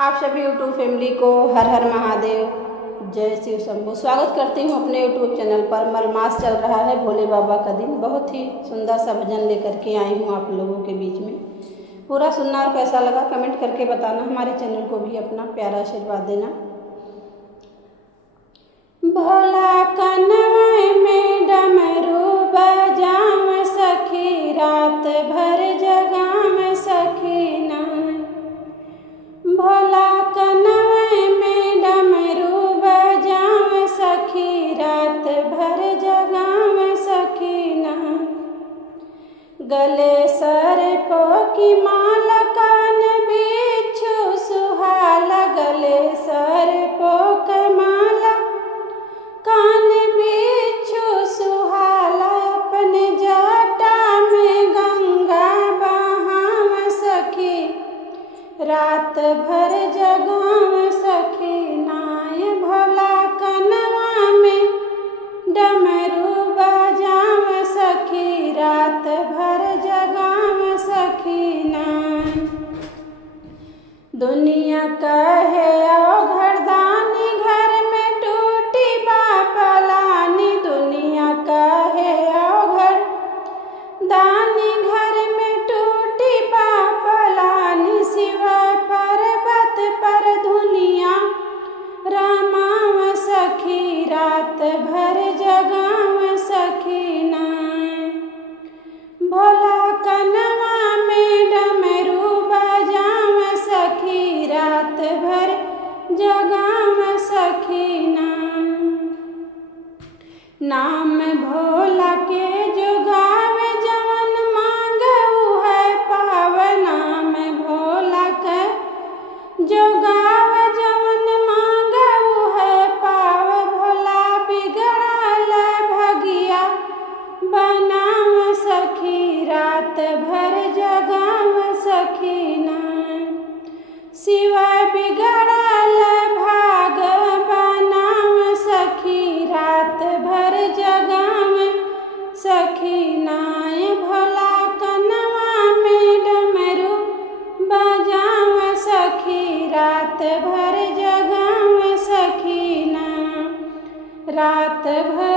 आप सभी YouTube family को हर हर महादेव, जय शिव शंभू। स्वागत करती हूँ अपने यूट्यूब चैनल पर। मलमास चल रहा है भोले बाबा का दिन। बहुत ही सुंदर सा भजन लेकर के आई हूँ आप लोगों के बीच में। पूरा सुनना और कैसा लगा कमेंट करके बताना। हमारे चैनल को भी अपना प्यारा आशीर्वाद देना। भोला कन्हैया में डमरू बजाम सखी, रात भर जगाम सखी नाय। भोला कन्हैया में डमरू बजाम सखी, रात भर जगाम सखी नाय। गले सर्पों की माला, कान बिच्छू सुहाला। गले सर्पों की माला, कान बिच्छू सुहाला। अपने जटा में गंगा बहाम सखी, रात भर जगाम सखी नाय। भोला कन्हैया में डमरू बजाम सखी, रात भर जगाम सखी नाय। दुनिया कहे आओ घरदानी, घर में टूटी बापलानी। दुनिया कहे आओ घरदानी, घर में टूटी बापलानी। शिव पर्वत पर दुनिया रमाम सखी, रात भर जगाम सखी नाय। भोला कन्हैया में डमरू बजाम सखी, रात भर जगाम सखी नाय। नाम भोला के जो गावे, जवन मांगऊ है पावे। नाम भोला के जो गावे, जवन मांगऊ है पावे। भोला बिगड़ल भगिया बनाम सखी, रात भर जगाम सखी नाय। शिव बिगड़ल भाग बनाम सखी, रात भर जगाम सखी नाय। भोला कन्हैया में डमरू बजाम सखी, रात भर जगाम सखी नाय। रात भर